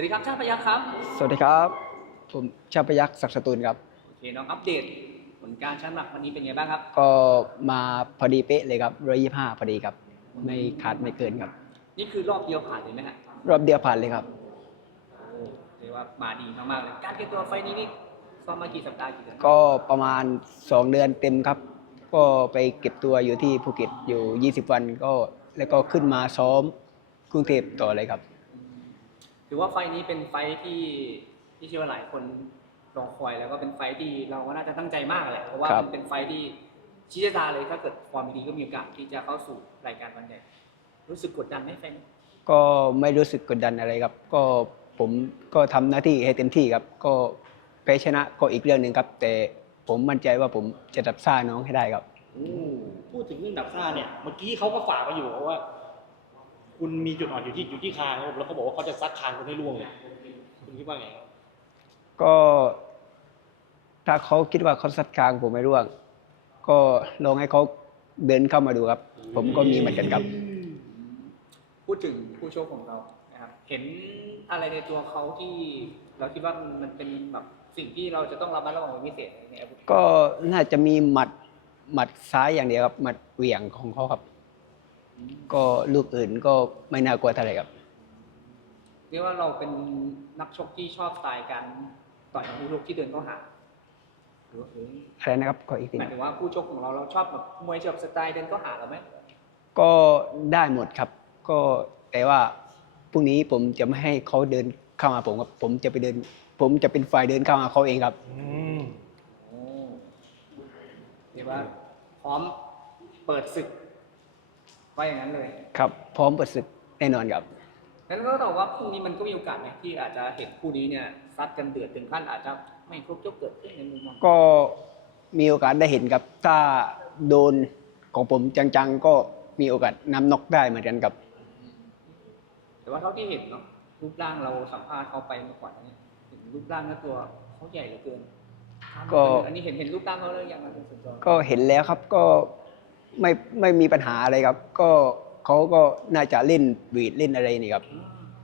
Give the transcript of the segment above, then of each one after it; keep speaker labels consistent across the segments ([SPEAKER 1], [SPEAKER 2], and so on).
[SPEAKER 1] วัสดีครับชาติพยัคฆ์ครับ
[SPEAKER 2] สวัสดีครับผมชาพยัคฆ์ศักดิ์สตูลครับ
[SPEAKER 1] โอเคน้องอัปเดตผลการชั่งน้ำหนักวันนี้เป็นไงบ้างครับ
[SPEAKER 2] ก็มาพอดีเป๊ะเลยครับ125พอดีครับไม่ขาดไม่เกินครับ
[SPEAKER 1] นี่คือรอบเดียวผ่านเลยไหมฮะ
[SPEAKER 2] รอบเดียวผ่านเลยครับ
[SPEAKER 1] เรียกว่ามาดีมากๆเลยการเตรียมตัวไฟล์นี้นี่ซ้อมมากี่สัปดาห์กี่เดือน
[SPEAKER 2] ก็ประมาณ2 เดือนเต็มครับก็ไปเก็บตัวอยู่ที่ภูเก็ตอยู่20วันก็แล้วก็ขึ้นมาซ้อมกรุงเทพต่อเลยครับ
[SPEAKER 1] ถือว่าไฟล์นี้เป็นไฟล์ที่เชื่อว่าหลายคนรอคอยแล้วก็เป็นไฟล์ที่เราก็น่าจะตั้งใจมากแหละเพราะว่ามันเป็นไฟล์ที่ชี้ชะตาเลยถ้าเกิดฟอร์มดีก็มีโอกาสที่จะเข้าสู่รายการวันใหญ่รู้สึกกดดันไหมไฟล์นี้
[SPEAKER 2] ก็ไม่รู้สึกกดดันอะไรครับก็ผมก็ทำหน้าที่ให้เต็มที่ครับก็แพ้ชนะก็อีกเรื่องหนึ่งครับแต่ผมมั่นใจว่าผมจะดับซ่าน้องให้ได้ครับ
[SPEAKER 3] พูดถึงเรื่องดับซ่าเนี่ยเมื่อกี้เขาก็ฝากมาอยู่เพราะว่า คุณมีจุดอ่อนอยู่ที่คางครับแล้วเขาบอกว่าเขาจะซัดคางคุณให้ร่วงเลยคุณคิดว่าไงครับ
[SPEAKER 2] ก็ถ้าเขาคิดว่าเขาสัดกลางผมไม่ร่วงก็ลองให้เขาเดินเข้ามาดูครับผมก็มีเหมือนกันครับ
[SPEAKER 1] พูดถึงผู้ชกของเรานะครับเห็นอะไรในตัวเขาที่เราคิดว่ามันเป็นแบบสิ่งที่เราจะต้องระมัดระวังเป็นพิเศษในอาวุธ
[SPEAKER 2] ก็น่าจะมีหมัดซ้ายอย่างเดียวครับหมัดเหวี่ยงของเขาครับก็ลูกอื่นก็ไม่น่ากลัวเท่าไหร่ครับ
[SPEAKER 1] เรียกว่าเราเป็นนักชกที่ชอบสไตล์การต่อยกับผู้ชกที่เดินเข้าหาหรือ
[SPEAKER 2] อะไรนะครับก็อีกที
[SPEAKER 1] หมายถึงว่าผู้ชกของเราชอบแบบมวยแบบสไตล์เดินเข้าหาเราไหม
[SPEAKER 2] ก็ได้หมดครับก็แต่ว่าพรุ่งนี้ผมจะไม่ให้เขาเดินเข้ามาผมครับผมจะเป็นฝ่ายเดินเข้ามาเขาเองครับ
[SPEAKER 1] โอ้เรียกว่าพร้อมเปิดศึกว่าอย่างนั้นเลย
[SPEAKER 2] ครับพร้อมเปิดศึกแน่นอนครับ
[SPEAKER 1] แล้วก็บอกว่าพรุ่งนี้มันก็มีโอกาสไหมที่อาจจะเห็นคู่นี้เนี่ยซัดกันเดือดถึงขั้นอาจจะไม่ครบยกเกิดขึ้นในมุมมอง
[SPEAKER 2] ก็มีโอกาสได้เห็นครับถ้าโดนของผมจังๆก็มีโอกาสนำน็อกได้เหมือนกันครับ
[SPEAKER 1] แต่ว่าเท่าที่เห็นเนาะรูปร่างเราสัมภาษณ์เขาไปเมื่อก่อนนี้ถึงรูปร่างและตัวเขาใหญ่เหลือเกินก็อันนี้เห็นรูปร่างเขาแล้วยังมันเป็นส่วนตัว
[SPEAKER 2] ก็เห็นแล้วครับก็ไม่มีปัญหาอะไรครับก็เขาก็น่าจะเล่นวีดเล่นอะไรนี่ครับ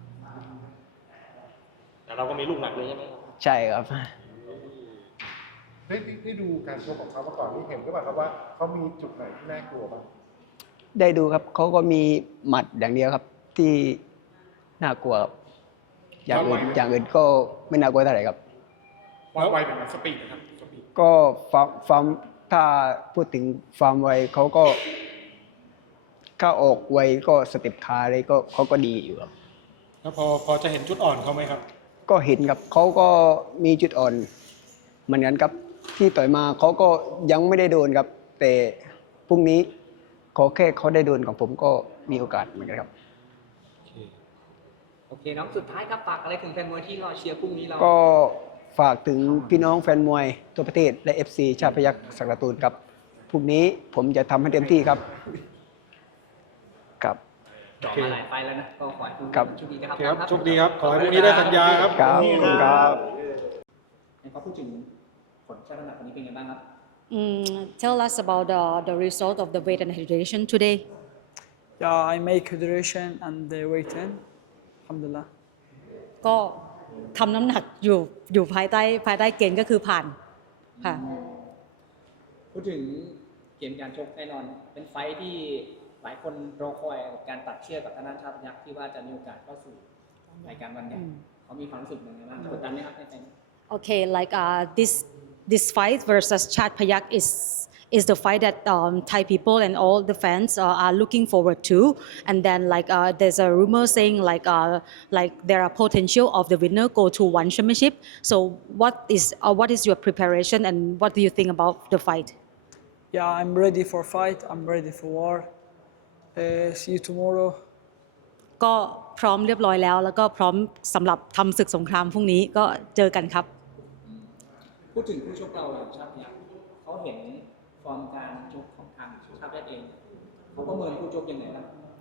[SPEAKER 3] แต่เราก็มีลูกหนักเลยใช่ไหมครับ
[SPEAKER 2] ใช่ครับ
[SPEAKER 4] ได้ดูการชกของเขามาก่อนนี่เห็นก็แบบครับว่าเขามีจุดไหนที่น่ากลัวบ้าง
[SPEAKER 2] ได้ดูครับเขาก็มีหมัดอย่างเดียวครับที่น่ากลัวครับอย่างอื่นก็ไม่น่ากลัวเท่าไหร่ครับ
[SPEAKER 4] ความไวเป็นไงสปีดนะครับสปีด
[SPEAKER 2] ก็ฟาร์มถ้าพูดถึงฟาร์มไวเขาก็เข้าออกไวก็สเต็ปขาอะไรก็เขาก็ดีอยู่ครับ
[SPEAKER 4] แล้วพอจะเห็นจุดอ่อนเขาไหมครับ
[SPEAKER 2] ก็เห็นครับเขาก็มีจุดอ่อนเหมือนกันครับที่ต่อยมาเขาก็ยังไม่ได้โดนครับแต่พรุ่งนี้ขอแค่เขาได้โดนของผมก็มีโอกาสเหมือนกันครับ
[SPEAKER 1] โอเคน้องสุดท้ายครับฝากอะไรถึงแฟนมวยที่รอเชียร์พรุ่งนี้เรา
[SPEAKER 2] ก็ฝากถึงพี่น้องแฟนมวยทั่วประเทศและ FC ชาติพยัคฆ์ศักดิ์สตูลครับพรุ่งนี้ผมจะทำให้เต็มที่ครับครับ
[SPEAKER 1] ต่อมาหลายไฟแล้วนะก็ขอให้คุณโชคดีนะครับ
[SPEAKER 4] โชคดีครับขอให้พรุ่งนี้ได้สัญญาครับ
[SPEAKER 2] ครับครับ
[SPEAKER 1] ให้เขาพูดถึงผลชั่งน้ำหนักวันนี้เป็นยังไงบ้างครับ
[SPEAKER 5] Tell us about the result of the weight and hydration today.
[SPEAKER 6] Yeah, I make hydration and the weight in. Alhamdulillah.
[SPEAKER 5] ก็ทำน้ำหนักอยู่ภายใต้เกณฑ์ก็คือผ่านค่ะ
[SPEAKER 1] พูดถึงเกมการชกแน่นอนเป็นไฟที่หลายคนรอคอยกับการตัดเชือกกับทางด้านชาติพยัคฆ์ที่ว่าจะมีโอกาสเข้าสู่รายการวันใหญ่เขามีความรู้สึกยังไงบ้างกดดันไหมครับในใจ
[SPEAKER 5] Okay, like this fight versus Chad Payak is the fight that Thai people and all the fans are looking forward to. And then there's a rumor saying like there are potential of the winner go to one championship. So what is your preparation and what do you think about the fight?
[SPEAKER 6] Yeah, I'm ready for fight. I'm ready for war. See you tomorrow.
[SPEAKER 5] ก็พร้อมเรียบร้อยแล้วก็พร้อมสำหรับทำศึกสงครามพรุ่งนี้ก็เจอกันครับ
[SPEAKER 1] พูดถึงผู้ชกเราอย่างชาติพยัคฆ์เขาเห็นฟอร์มการชกของทางชาติพยัคฆ์เองเขาประเมินผู้ชกยังไงบ้าง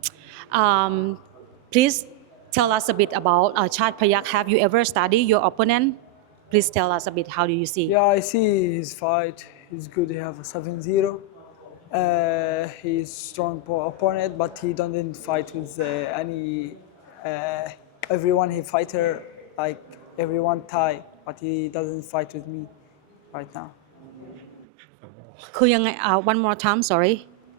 [SPEAKER 5] Please tell us a bit about Chad Payak. Have you ever studied your opponent? Please tell us a bit. How do you see?
[SPEAKER 6] Yeah, I see his fight. He's good. He have a 7-0. He's strong opponent, but he didn't fight with any everyone he fighter like everyone Thai, but he doesn't fight with me right now.
[SPEAKER 5] คือยังไงone more time sorry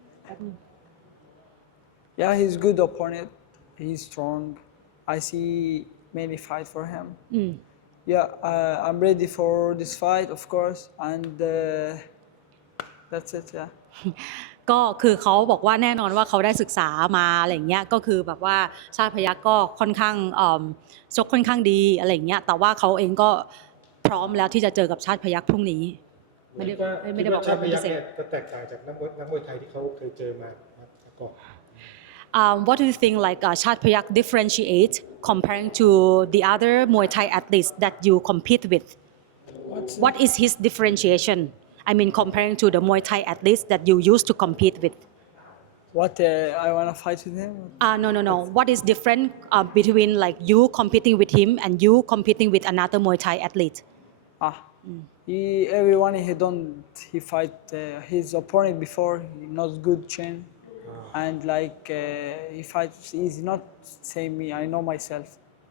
[SPEAKER 6] Yeah, he's good opponent. He's strong. I see many fight for him. Yeah, I'm ready for this fight, of course, and that's it. Yeah.
[SPEAKER 5] ก็คือเขาบอกว่าแน่นอนว่าเขาได้ศึกษามาอะไรอย่างเงี้ยก็คือแบบว่าชาติพยัคฆ์ก็ค่อนข้างชกค่อนข้างดีอะไรอย่างเงี้ยแต่ว่าเขาเองก็พร้อมแล้วที่จะเจอกับชาติพยัคฆ์พรุ่งนี้ไม่ได้บอก
[SPEAKER 4] ชา
[SPEAKER 5] ว่า
[SPEAKER 4] ติพ
[SPEAKER 5] เป็น
[SPEAKER 4] ยั
[SPEAKER 5] พิ
[SPEAKER 4] คฆ์
[SPEAKER 5] เศษ
[SPEAKER 4] เนี่ยจะแตกต่างจากนักมวยไทยที่เขาเคยเจอมาก่อน
[SPEAKER 5] What do you think like Chad Payak differentiate comparing to the other Muay Thai athletes that you compete with? What is his differentiation? I mean comparing to the Muay Thai athletes that you used to compete with.
[SPEAKER 6] What I wanna fight with him?
[SPEAKER 5] No. What is different between like you competing with him and you competing with another Muay Thai athlete?
[SPEAKER 6] Everyone he fight his opponent before. He not good chin, and like he fights. He's not same me. I know myself.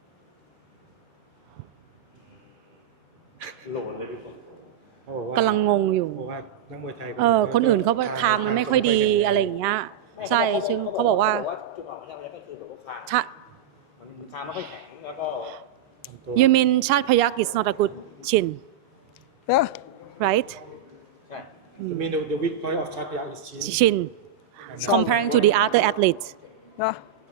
[SPEAKER 3] โหลดเลยพี่ผม
[SPEAKER 4] เขาบอกว่า
[SPEAKER 5] กำลังงงอยู่
[SPEAKER 4] เพราะว่านักมวยไทย
[SPEAKER 5] คนอื่นเขาทางมันไม่ค่อยดีอะไรอย่างเงี้ยใช่ซึ่งเขาบอกว่า
[SPEAKER 3] จุดอ่อนของชาติพยัคฆ์ก็คือแบบว่าคาง
[SPEAKER 5] ถ้า
[SPEAKER 3] มันคางไม่ค่อยแข็งแล้วก็
[SPEAKER 5] You mean Chad Payak is not a good chin,
[SPEAKER 6] Yeah.
[SPEAKER 5] right?
[SPEAKER 3] ใช่
[SPEAKER 4] I mean the weak point of ชาติพยัคฆ์ is chin
[SPEAKER 5] Chin comparing to the other athletes.
[SPEAKER 6] Yeah.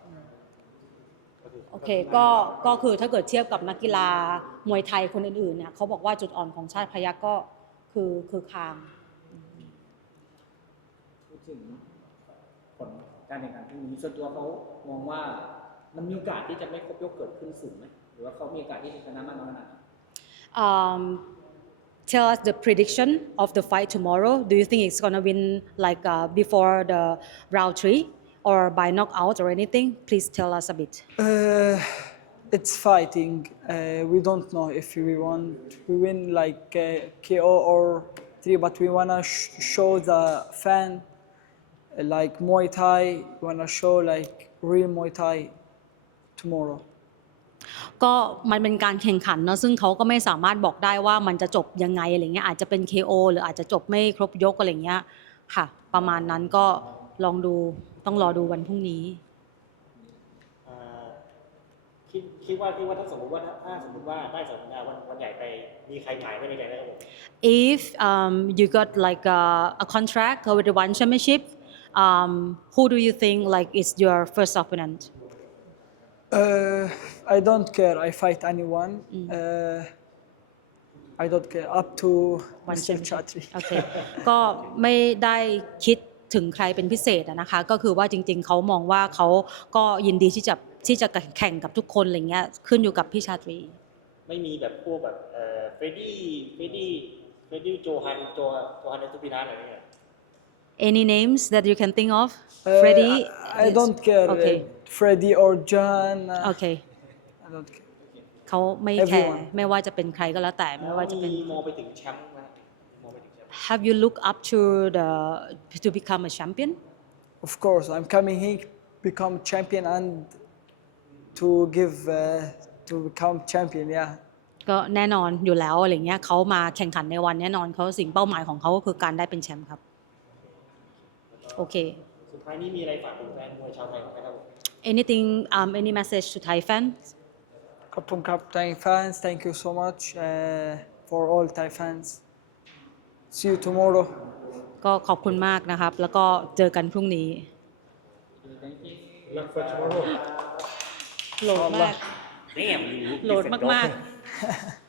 [SPEAKER 5] โอเคก็คือถ้าเกิดเทียบกับนักกีฬามวยไทยคนอื่นๆเนี่ยเขาบอกว่าจุดอ่อนของชาติพยัคฆ์ก็คือคาง
[SPEAKER 1] พูดถึงผลการแข่งขันพรุ่งนี้ส่วนตัวเขามองว่ามันมีโอกาสที่จะไม่ครบยกเกิดขึ้นสูงไหมหรือว่าเขามีโอกาสที่จะชนะมากน้อยขนาดไหน
[SPEAKER 5] Tell us the prediction of the fight tomorrow. Do you think it's gonna win like before the round 3 or by knockout or anything? Please tell us a bit.
[SPEAKER 6] It's fighting. We don't know if we win like KO or 3, but we wanna show the fan like Muay Thai. We wanna show like real Muay Thai tomorrow.
[SPEAKER 5] ก็มันเป็นการแข่งขันเนาะซึ่งเขาก็ไม่สามารถบอกได้ว่ามันจะจบยังไงอะไรเงี้ยอาจจะเป็น KO หรืออาจจะจบไม่ครบยกอะไรเงี้ยค่ะประมาณนั้นก็ลองดูต้องรอดูวันพรุ่งนี้
[SPEAKER 3] คิดว่าถ้าสมมติว่าได้สัญญาวันใหญ่ไปมีใครหงายไม่ในใจนะครับผม
[SPEAKER 5] If you got like a contract with the One Championship, who do you think like is your first opponent?
[SPEAKER 6] I don't care. I fight anyone. I don't care. Up to
[SPEAKER 5] One
[SPEAKER 6] Mr.
[SPEAKER 5] championship.
[SPEAKER 6] Chatri.
[SPEAKER 5] โอเค ก็ไม่ได้คิดถึงใครเป็นพิเศษนะคะ ก็คือว่าจริงๆ เขามองว่าเขาก็ยินดีที่จะแข่งกับทุกคนอะไรเงี้ยขึ้นอยู่กับพี่ชาตรี
[SPEAKER 3] ไม่มีแบบพวกแบบเฟรดดี้โจฮันในตุปินาอะไรเนี่ย
[SPEAKER 5] Any names that you can think of?
[SPEAKER 6] Uh,
[SPEAKER 5] Freddie?
[SPEAKER 6] I don't care.
[SPEAKER 5] Okay.
[SPEAKER 6] Freddie or John.
[SPEAKER 5] โอเค
[SPEAKER 6] I don't care.
[SPEAKER 5] เขาไม่แคร์
[SPEAKER 6] Everyone.
[SPEAKER 5] ไม่ว่าจะเป็นใครก็แล้วแต่ไม่ว่าจะเป็น
[SPEAKER 3] มองไปถึงแชมป์นะมองไปถึงแชมป์
[SPEAKER 5] Have you looked up to become a champion?
[SPEAKER 6] Of course, I'm coming here become champion and to become champion. Yeah.
[SPEAKER 5] ก็แน่นอนอยู่แล้วอะไรเงี้ยเขามาแข่งขันในวันแน่นอนเขาสิ่งเป้าหมายของเขาก็คือการได้เป็นแชมป์ครับ โอเค
[SPEAKER 3] สุดท้ายนี้มีอะไรฝากถึงแฟนมวยชาวไทยบ้างครับผม
[SPEAKER 5] Anything any message to Thai fans?
[SPEAKER 6] Kapung Kap Thai fans, thank you so much for all Thai fans. See you tomorrow.
[SPEAKER 5] ก็ขอบคุณมากนะครับ แล้วก็เจอกันพรุ่งนี้
[SPEAKER 4] Luck for tomorrow
[SPEAKER 5] โหลดมาก
[SPEAKER 3] เนี่ย
[SPEAKER 5] โหลดมากๆ